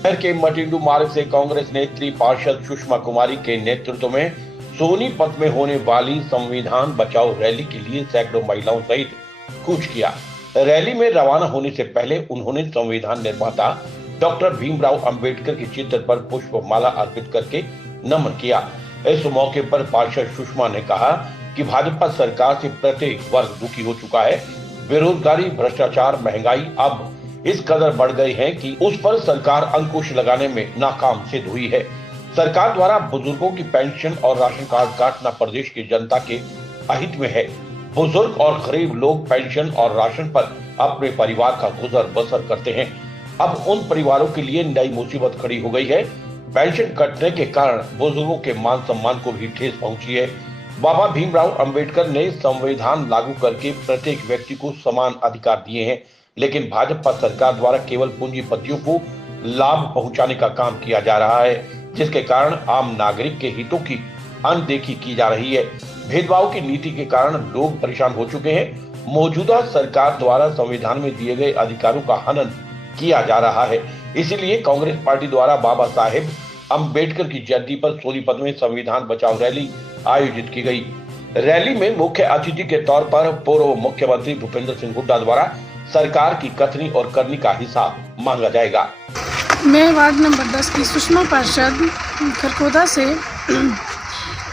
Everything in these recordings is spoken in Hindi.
शहर के मटिंडू मार्ग से कांग्रेस नेत्री पार्षद सुषमा कुमारी के नेतृत्व में सोनीपत में होने वाली संविधान बचाओ रैली के लिए सैकड़ों महिलाओं सहित कूच किया। रैली में रवाना होने से पहले उन्होंने संविधान निर्माता डॉक्टर भीमराव अंबेडकर के चित्र पर पुष्प माला अर्पित करके नमन किया। इस मौके पर पार्षद सुषमा ने कहा कि भाजपा सरकार से प्रत्येक वर्ग दुखी हो चुका है। बेरोजगारी, भ्रष्टाचार, महंगाई अब इस कदर बढ़ गई है कि उस पर सरकार अंकुश लगाने में नाकाम सिद्ध हुई है। सरकार द्वारा बुजुर्गों की पेंशन और राशन कार्ड काटना प्रदेश की जनता के अहित में है। बुजुर्ग और गरीब लोग पेंशन और राशन पर अपने परिवार का गुजर बसर करते हैं। अब उन परिवारों के लिए नई मुसीबत खड़ी हो गई है। पेंशन कटने के कारण बुजुर्गों के मान सम्मान को भी ठेस पहुंची है। बाबा भीमराव अंबेडकर ने संविधान लागू करके प्रत्येक व्यक्ति को समान अधिकार दिए हैं, लेकिन भाजपा सरकार द्वारा केवल पूंजीपतियों को लाभ पहुंचाने का काम किया जा रहा है, जिसके कारण आम नागरिक के हितों की अनदेखी की जा रही है। भेदभाव की नीति के कारण लोग परेशान हो चुके हैं। मौजूदा सरकार द्वारा संविधान में दिए गए अधिकारों का हनन किया जा रहा है। इसीलिए कांग्रेस पार्टी द्वारा बाबा साहेब अंबेडकर की जयंती पर सोनीपत में संविधान बचाओ रैली आयोजित की गई। रैली में मुख्य अतिथि के तौर पर पूर्व मुख्यमंत्री भूपेंद्र सिंह हुड्डा द्वारा सरकार की कथनी और करनी का हिसाब मांगा जाएगा। मैं वार्ड नंबर 10 की सुषमा पार्षद खरखोदा से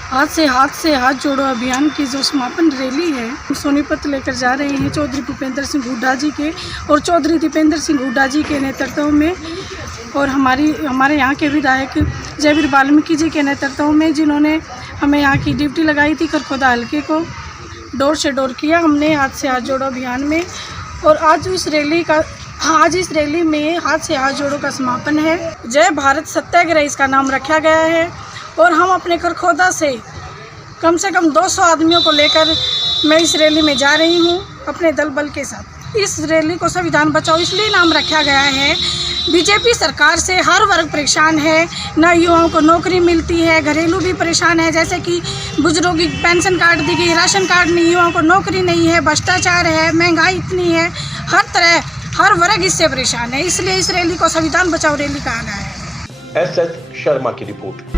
हाथ से हाथ जोड़ो अभियान की जो समापन रैली है सोनीपत लेकर जा रहे हैं चौधरी भूपेंद्र सिंह हुड्डा जी के और चौधरी दीपेंद्र सिंह हुड्डा जी के नेतृत्व में, और हमारे यहाँ के विधायक जयवीर वाल्मीकि जी के नेतृत्व में, जिन्होंने हमें यहाँ की ड्यूटी लगाई थी खरखोदा हल्के को डोर से डोर किया हमने हाथ से हाथ जोड़ो अभियान में। और आज इस रैली में हाथ से हाथ जोड़ो का समापन है। जय भारत सत्याग्रह इसका नाम रखा गया है और हम अपने खरखोदा से कम 200 आदमियों को लेकर मैं इस रैली में जा रही हूँ अपने दल बल के साथ। इस रैली को संविधान बचाओ इसलिए नाम रखा गया है, बीजेपी सरकार से हर वर्ग परेशान है, न युवाओं को नौकरी मिलती है, घरेलू भी परेशान है, जैसे कि बुजुर्गों की पेंशन कार्ड दी गई, राशन कार्ड नहीं, युवाओं को नौकरी नहीं है, भ्रष्टाचार है, महंगाई इतनी है, हर तरह हर वर्ग इससे परेशान है। इसलिए इस रैली को संविधान बचाओ रैली कहा गया है। SS शर्मा की रिपोर्ट।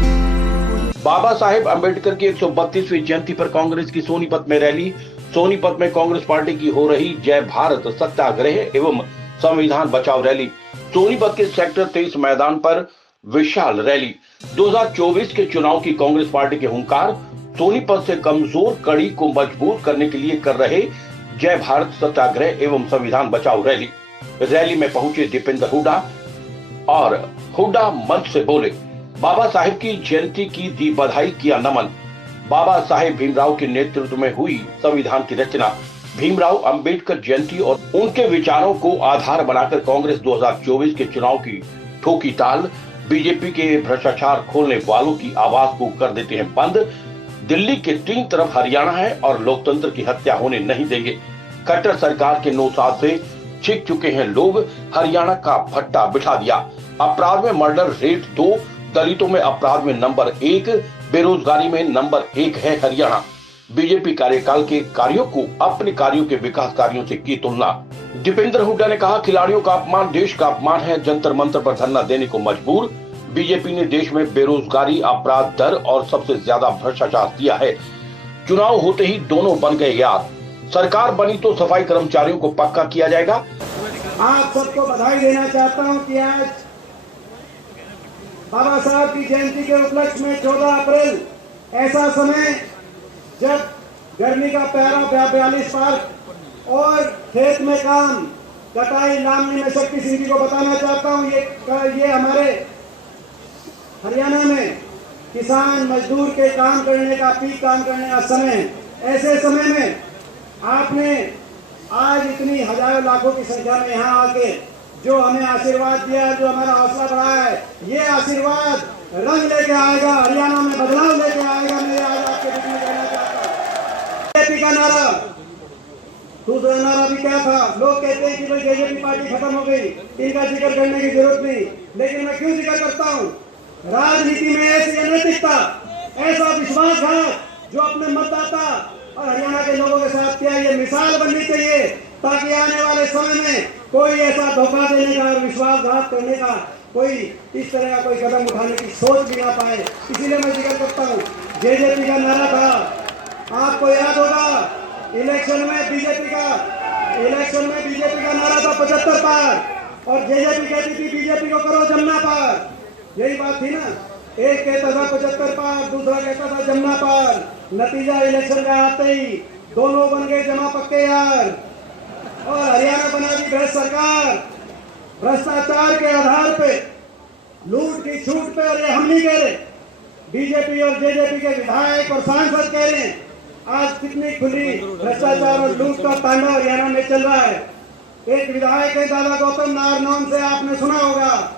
बाबा साहेब अंबेडकर की 132वीं जयंती पर कांग्रेस की सोनीपत में रैली। सोनीपत में कांग्रेस पार्टी की हो रही जय भारत सत्याग्रह एवं संविधान बचाओ रैली। सोनीपत के सेक्टर 23 मैदान पर विशाल रैली। 2024 के चुनाव की कांग्रेस पार्टी के हुंकार। सोनीपत से कमजोर कड़ी को मजबूत करने के लिए कर रहे जय भारत सत्याग्रह एवं संविधान बचाओ रैली। रैली में पहुंचे दीपेंद्र हुड्डा और हुड्डा मंच से बोले, बाबा साहेब की जयंती की दी बधाई, किया नमन। बाबा साहेब भीमराव के नेतृत्व में हुई संविधान की रचना। भीमराव अंबेडकर जयंती और उनके विचारों को आधार बनाकर कांग्रेस 2024 के चुनाव की ठोकी ताल। बीजेपी के भ्रष्टाचार खोलने वालों की आवाज को कर देते हैं बंद। दिल्ली के 3 तरफ हरियाणा है और लोकतंत्र की हत्या होने नहीं देंगे। खट्टर सरकार के 9 साल से छिक चुके हैं लोग। हरियाणा का भट्टा बिठा दिया। अपराध में मर्डर रेट 2, दलितों में अपराध में नंबर 1, बेरोजगारी में नंबर 1 है हरियाणा। बीजेपी कार्यकाल के कार्यों को अपने कार्यों के विकास कार्यों से की तुलना। दीपेंद्र हुड्डा ने कहा, खिलाड़ियों का अपमान देश का अपमान है, जंतर मंतर पर धरना देने को मजबूर। बीजेपी ने देश में बेरोजगारी, अपराध दर और सबसे ज्यादा भ्रष्टाचार दिया है। चुनाव होते ही दोनों बन गए यार। सरकार बनी तो सफाई कर्मचारियों को पक्का किया जाएगा। आप सबको बधाई देना चाहता हूं कि आज बाबा साहब की जयंती के उपलक्ष्य में 14 अप्रैल ऐसा समय जब गर्मी का प्यारा 42 पार और खेत में काम कटाई नामनी में शक्ति सिंह जी को बताना चाहता हूं, ये हमारे हरियाणा में किसान मजदूर के काम करने का, पीक काम करने का समय है। ऐसे समय में आपने आज इतनी हजारों लाखों की संख्या में यहाँ आके जो हमें आशीर्वाद दिया, जो हमारा हौसला बढ़ाया है, ये आशीर्वाद रंग लेके आएगा, हरियाणा में बदलाव लेके आएगा। मैं आज आपके बीच में कहना चाहता हूँ, बीजेपी का नारा, दूसरा नारा भी क्या था? लोग कहते हैं कि भाई बीजेपी पार्टी खत्म हो गई, इनका जिक्र करने की जरूरत नहीं, लेकिन मैं क्यों जिक्र करता हूँ? राजनीति में ऐसी अनैतिकता, ऐसा विश्वासघात जो अपने मतदाता और हरियाणा के लोगों के साथ किया, ये मिसाल बननी चाहिए ताकि आने वाले समय में कोई ऐसा धोखा देने का और विश्वासघात करने का कोई इस तरह का कोई कदम उठाने की सोच भी ना पाए। इसीलिए मैं जिक्र करता हूँ, जेजेपी का नारा था, आपको याद होगा इलेक्शन में बीजेपी का नारा था 75 पार, और जेजेपी कहती थी बीजेपी को करो जमुना पार। यही बात थी ना, एक कहता था 75 पार, दूसरा कहता था जमुना पार। नतीजा इलेक्शन का आते ही दोनों बन गए जमा पक्के यार, और हरियाणा बना दी भ्रष्ट सरकार। भ्रष्टाचार के आधार पे, लूट की छूट पे, और ये हम नहीं कह रहे, बीजेपी और जेजेपी के विधायक और सांसद कह रहे हैं। आज कितनी खुली भ्रष्टाचार और लूट का तांडव हरियाणा में चल रहा है। एक विधायक है दादा गौतम नारनौन से, आपने सुना होगा।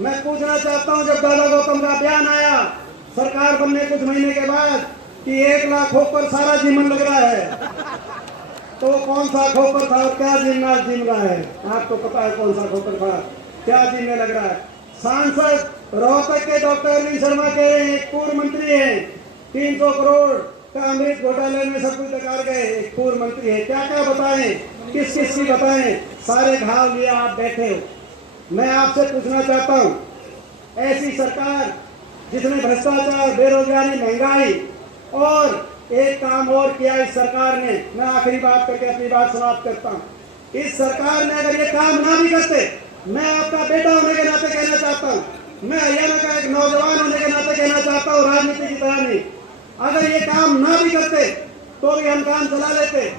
मैं पूछना चाहता हूं, जब दादा गौतम का बयान आया सरकार बनने कुछ महीने के बाद कि 1 लाख खोकर सारा जीवन लग रहा है, तो वो कौन सा खोकर था और क्या जीना जीन रहा है? आपको पता है कौन सा खोकर था, क्या जीने लग रहा है? सांसद रोहतक के डॉक्टर अरविंद शर्मा कह रहे हैं, एक पूर्व मंत्री है, 300 करोड़ का अमृत घोटाले में सब कुछ डकार गए, एक पूर्व मंत्री है। क्या क्या बताएं, किस किस की बताएं? सारे घाव लिए आप बैठे हो। मैं आपसे पूछना चाहता हूं, ऐसी सरकार जिसने भ्रष्टाचार, बेरोजगारी, महंगाई, और एक काम और किया इस सरकार ने, मैं आखिरी बात करके अपनी बात समाप्त करता हूं। इस सरकार ने अगर ये काम ना भी करते, मैं आपका बेटा होने के नाते कहना चाहता हूं, मैं हरियाणा का एक नौजवान होने के नाते कहना चाहता हूं, राजनीति की तरह नहीं, अगर ये काम ना भी करते तो भी हम काम चला लेते।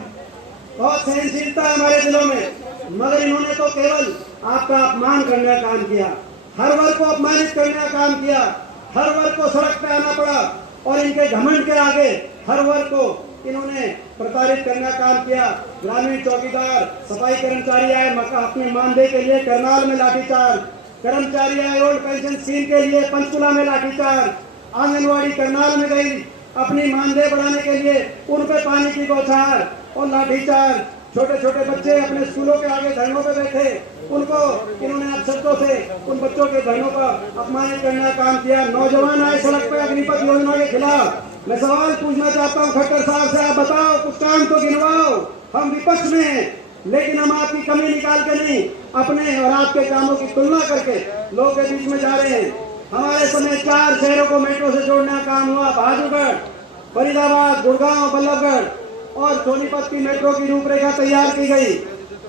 बहुत सहनशीलता है हमारे दिलों में, मगर इन्होंने तो केवल आपका अपमान करने का काम किया, हर वर्ग को अपमानित करने का काम किया, हर वर्ग को सड़क पे आना पड़ा, और इनके घमंड के आगे हर वर्ग को इन्होंने प्रताड़ित करने का काम किया। ग्रामीण चौकीदार, सफाई कर्मचारी आए अपने मानदेय के लिए करनाल में लाठीचार्ज, कर्मचारी आए ओल्ड पेंशन स्कीम के लिए पंचकुला में लाठीचार्ज, आंगनबाड़ी करनाल में गई अपनी मानदेय बढ़ाने के लिए, उन पे पानी की बौछार और लाठीचार्ज। छोटे छोटे बच्चे अपने स्कूलों के आगे धरनों पे बैठे, उनको इन्होंने अपशब्दों से उन बच्चों के धरनों का अपमानित करने का काम किया। नौजवान आए सड़क पे अग्निपथ योजना के खिलाफ। मैं सवाल पूछना चाहता हूं खट्टर साहब से, आप बताओ, कुछ काम तो गिनवाओ। हम विपक्ष में हैं, लेकिन हम आपकी कमी निकाल के नहीं, अपने और आपके कामों की तुलना करके लोगों के बीच में जा रहे हैं। हमारे समय 4 शहरों को मेट्रो से जोड़ने का काम हुआ, बहादुरगढ़, फरीदाबाद, गुड़गांव, बल्लभगढ़, और सोनीपत की मेट्रो की रूपरेखा तैयार की गई।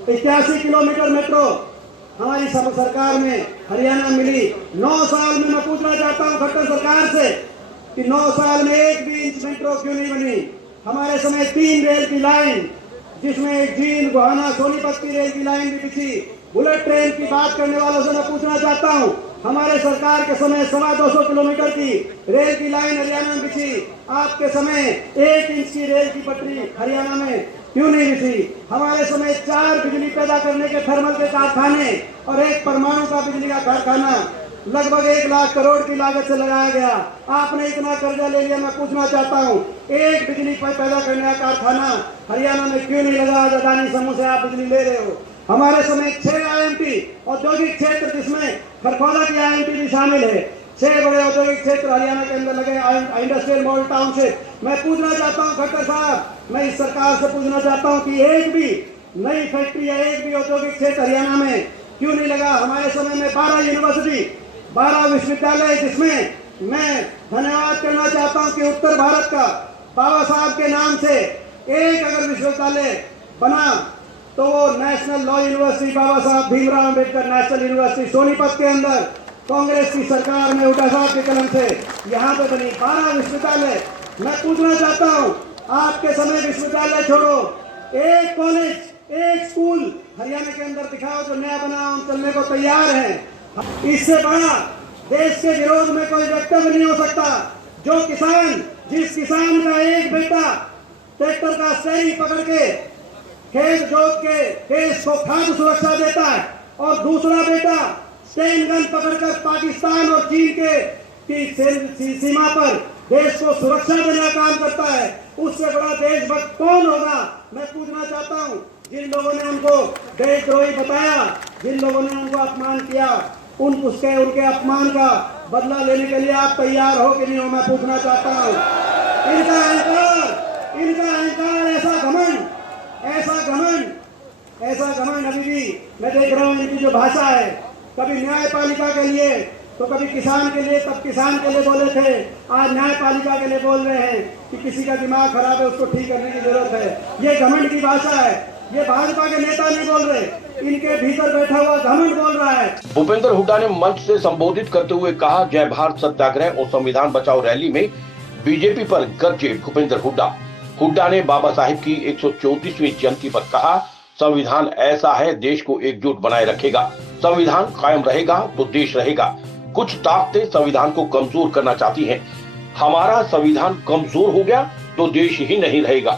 81 किलोमीटर मेट्रो हमारी सरकार में हरियाणा मिली। 9 साल में मैं पूछना चाहता हूं खट्टर सरकार से कि 9 साल में 1 भी इंच मेट्रो क्यों नहीं बनी? हमारे समय 3 रेल की लाइन, जिसमें एक जींद, गोहाना, सोनीपत की रेल की लाइन भी बिछी। बुलेट ट्रेन की बात करने वालों से मैं पूछना चाहता हूं, हमारे सरकार के समय 225 किलोमीटर की रेल की लाइन हरियाणा में बिछी। आपके समय 1 इंच की रेल की पटरी हरियाणा में क्यों नहीं बिछी? हमारे समय 4 बिजली पैदा करने के थर्मल के कारखाने और 1 परमाणु का बिजली का कारखाना लगभग 1 लाख करोड़ की लागत से लगाया गया। आपने इतना कर्जा ले लिया। मैं पूछना चाहता हूँ, 1 बिजली पैदा करने का कारखाना हरियाणा में क्यों नहीं लगा? अदानी समूह से आप बिजली ले रहे हो। हमारे समय 6 IMT औद्योगिक क्षेत्र, जिसमें खरखौदा की IMT भी शामिल है, 6 बड़े औद्योगिक क्षेत्र हरियाणा के अंदर लगे, इंडस्ट्रियल मॉडल टाउनशिप। मैं पूछना चाहता हूँ खट्टर साहब, मैं इस सरकार से पूछना चाहता हूँ कि एक भी नई फैक्ट्री या एक भी औद्योगिक क्षेत्र हरियाणा में क्यों नहीं लगा? हमारे समय में 12 यूनिवर्सिटी, 12 विश्वविद्यालय, जिसमें मैं धन्यवाद करना चाहता हूँ कि उत्तर भारत का बाबा साहब के नाम से एक अगर विश्वविद्यालय बना तो वो नेशनल लॉ यूनिवर्सिटी बाबा साहब भीमराव अम्बेडकर नेशनल यूनिवर्सिटी सोनीपत के अंदर कांग्रेस की सरकार में हुड्डा साहब के कलम से यहाँ पे बनी। 12 विश्वविद्यालय। मैं पूछना चाहता हूँ, आपके समय विश्वविद्यालय छोड़ो, एक कॉलेज, एक स्कूल हरियाणा के अंदर दिखाओ जो नया बना, हम चलने को तैयार हैं। इससे बड़ा देश के विरोध में कोई वक्तव्य नहीं हो सकता। जो किसान, जिस किसान का एक बेटा ट्रैक्टर का सही पकड़ के खेत जोत के देश को खाद्य सुरक्षा देता है और दूसरा बेटा स्टेन गन पकड़कर पाकिस्तान और चीन की सीमा पर देश को सुरक्षा देने का काम करता है, उससे बड़ा देशभक्त कौन होगा? मैं पूछना चाहता हूं, जिन लोगों ने उनको देशद्रोही बताया, जिन लोगों ने उनको अपमान किया, उनके अपमान का बदला लेने के लिए आप तैयार हो कि नहीं हो? मैं पूछना चाहता हूं। इनका अहंकार, ऐसा घमंड अभी भी मैं देख रहा हूं। इनकी जो भाषा है, कभी न्यायपालिका के लिए तो कभी किसान के लिए, तब किसान के लिए बोले थे, आज न्यायपालिका के लिए बोल रहे हैं कि किसी का दिमाग खराब है उसको ठीक करने की जरूरत है। ये घमंड की भाषा है, ये भाजपा के नेता नहीं बोल रहे, इनके भीतर बैठा हुआ घमंड बोल रहा है। भूपेंद्र हुड्डा ने मंच से संबोधित करते हुए कहा, जय भारत सत्याग्रह और संविधान बचाओ रैली में बीजेपी पर गरजे भूपेंद्र हुड्डा। हुड्डा ने बाबा साहिब की 134वीं जयंती पर कहा, संविधान ऐसा है देश को एकजुट बनाए रखेगा, संविधान कायम रहेगा तो देश रहेगा। कुछ ताकतें संविधान को कमजोर करना चाहती हैं, हमारा संविधान कमजोर हो गया तो देश ही नहीं रहेगा।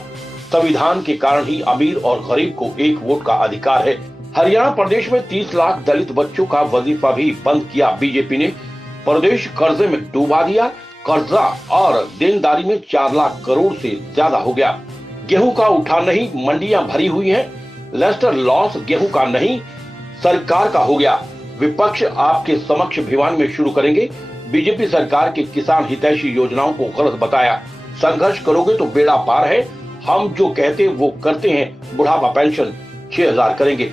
संविधान के कारण ही अमीर और गरीब को एक वोट का अधिकार है। हरियाणा प्रदेश में 30 लाख दलित बच्चों का वजीफा भी बंद किया बीजेपी ने। प्रदेश कर्जे में डूबा दिया, कर्जा और देनदारी में 4 लाख करोड़ से ज्यादा हो गया। गेहूं का उठान नहीं, मंडियां भरी हुई हैं। लेस्टर लॉस गेहूं का नहीं, सरकार का हो गया। विपक्ष आपके समक्ष भिवानी में शुरू करेंगे। बीजेपी सरकार के किसान हितैषी योजनाओं को गलत बताया। संघर्ष करोगे तो बेड़ा पार है। हम जो कहते हैं वो करते हैं। बुढ़ापा पेंशन 6000 करेंगे।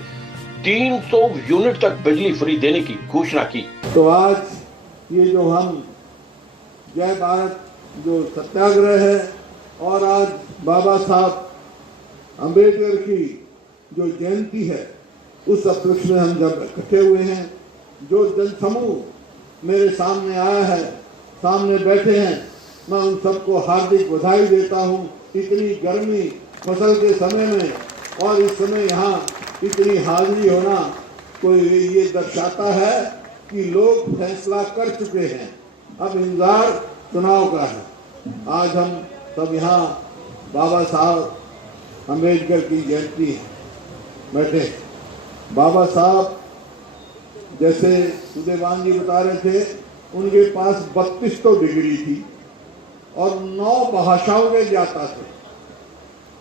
300 यूनिट तक बिजली फ्री देने की घोषणा की। तो आज ये जो हम जय भारत जो सत्याग्रह है और आज बाबा साहब अम्बेडकर की जो जयंती है, उस उपलक्ष्य में हम जब इकट्ठे हुए हैं, जो जनसमूह मेरे सामने आया है, सामने बैठे हैं, मैं उन सबको हार्दिक बधाई देता हूं। इतनी गर्मी फसल के समय में और इस समय यहाँ इतनी हाजिरी होना कोई ये दर्शाता है कि लोग फैसला कर चुके हैं। अब इंतजार चुनाव का है। आज हम सब यहाँ बाबा साहब अम्बेडकर की जयंती है बैठे। बाबा साहब जैसे सुदेवान जी बता रहे थे, उनके पास 32 तो डिग्री थी और 9 भाषाओं में जाता थे।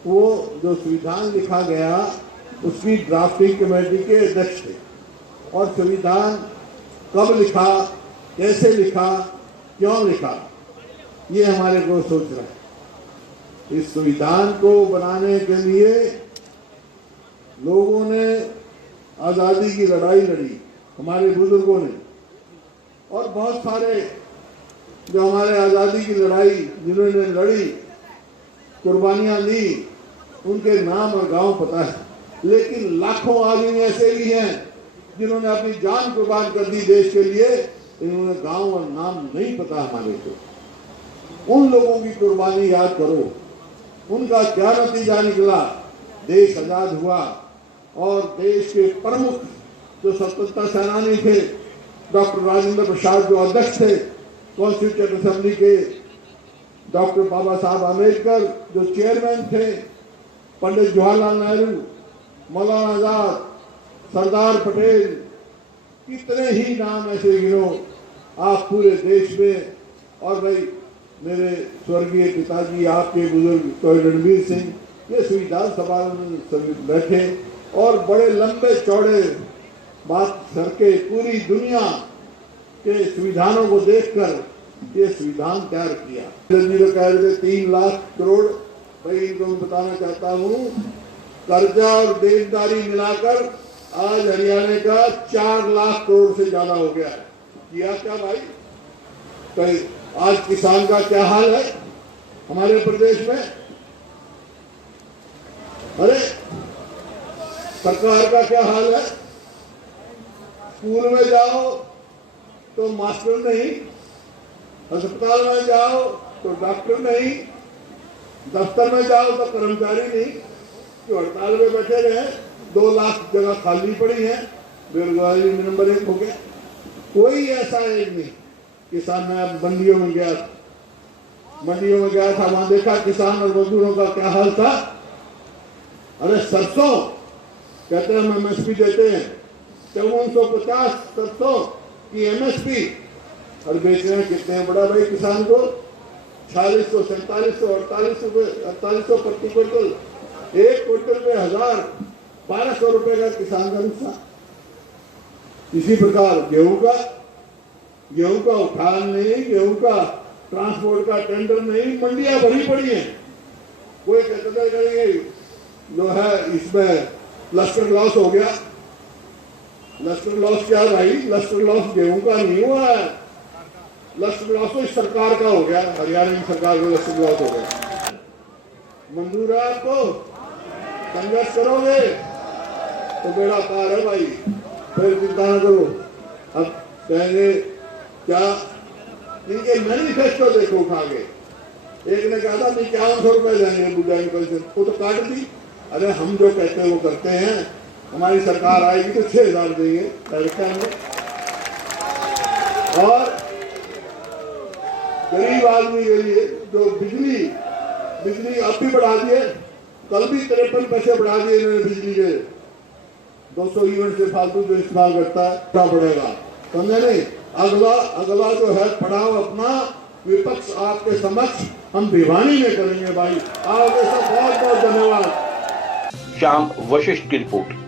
वो जो संविधान लिखा गया उसकी ड्राफ्टिंग कमेटी के अध्यक्ष थे। और संविधान कब लिखा, कैसे लिखा, क्यों लिखा, ये हमारे को सोच रहा है। इस संविधान को बनाने के लिए लोगों ने आज़ादी की लड़ाई लड़ी, हमारे बुजुर्गों ने, और बहुत सारे जो हमारे आज़ादी की लड़ाई जिन्होंने लड़ी, कुर्बानियां दी, उनके नाम और गांव पता है। लेकिन लाखों आदमी ऐसे भी हैं जिन्होंने अपनी जान कुर्बान कर दी देश के लिए, इन्होंने गांव और नाम नहीं पता हमारे को। उन लोगों की कुर्बानी याद करो, उनका क्या नतीजा निकला। देश आजाद हुआ और देश के प्रमुख जो स्वतंत्रता सेनानी थे, डॉक्टर राजेंद्र प्रसाद जो अध्यक्ष थे कॉन्स्टिट्यूशन असेंबली के, डॉक्टर बाबा साहब अम्बेडकर जो चेयरमैन थे, पंडित जवाहरलाल नेहरू, मौलाना आजाद, सरदार पटेल, कितने ही नाम ऐसे गिनो आप पूरे देश में। और भाई मेरे स्वर्गीय पिताजी, आपके बुजुर्ग रणवीर सिंह, ये संविधान सभा में बैठे और बड़े लंबे चौड़े बात करके पूरी दुनिया के संविधानों को देखकर ये संविधान तैयार किया। कह रहे 3 लाख करोड़, भाई इनको मैं बताना चाहता हूँ, कर्जा और देनदारी मिलाकर आज हरियाणा का 4 लाख करोड़ से ज्यादा हो गया है। किया क्या भाई? तो आज किसान का क्या हाल है हमारे प्रदेश में? अरे सरकार का क्या हाल है? स्कूल में जाओ तो मास्टर नहीं, अस्पताल में जाओ तो डॉक्टर नहीं, दफ्तर में जाओ तो कर्मचारी नहीं, जो हड़ताल में बैठे रहे। 2 लाख जगह खाली पड़ी है, बेरोजगारी नंबर 1 हो गया। कोई ऐसा एक नहीं। किसान में मंडियों में गया था, वहां देखा किसान और मजदूरों का क्या हाल था। अरे सरसों कहते हैं हम एमएसपी देते हैं, 5450 सरसों की एमएसपी, और बेच रहे हैं कितने बड़ा भाई किसान को 4600, 4700, 4800 प्रति क्विंटल। 1 क्विंटल पे 1200 रुपए का किसान का नुकसान। इसी प्रकार गेहूं का उठान नहीं, गेहूं का ट्रांसपोर्ट का टेंडर नहीं, मंडियां भरी पड़ी हैं। कोई कहते करेंगे जो है इसमें लश्कर लॉस हो गया। लश्कर लॉस क्या भाई, लश्कर लॉस गेहूं का नहीं हुआ है, लश्कर लॉस तो इस सरकार का हो गया, हरियाणा की सरकार को लश्कर लॉस हो गया। मंजूर है आपको? संघर्ष करोगे तो बेड़ा पार है भाई, फिर चिंता न करो। अब कहेंगे क्या, इनके मैनिफेस्टो देखो उठा के, एक ने कहा था 5100 रुपए देंगे बुढ़ाई पेंशन, वो तो काट दी। अरे हम जो कहते हैं वो करते हैं, हमारी सरकार आएगी तो 6000 देंगे और गरीब आदमी के लिए जो बिजली अब भी बढ़ा दिए, कल भी 53 पैसे बढ़ा दिए इन्होंने बिजली के, 200 यूनिट से फालतू जो इस्तेमाल करता है क्या पड़ेगा, समझे नहीं। अगला जो है पड़ाव अपना विपक्ष आपके समक्ष हम भिवानी में करेंगे भाई। आपके सब बहुत बहुत धन्यवाद। श्याम वशिष्ठ की रिपोर्ट।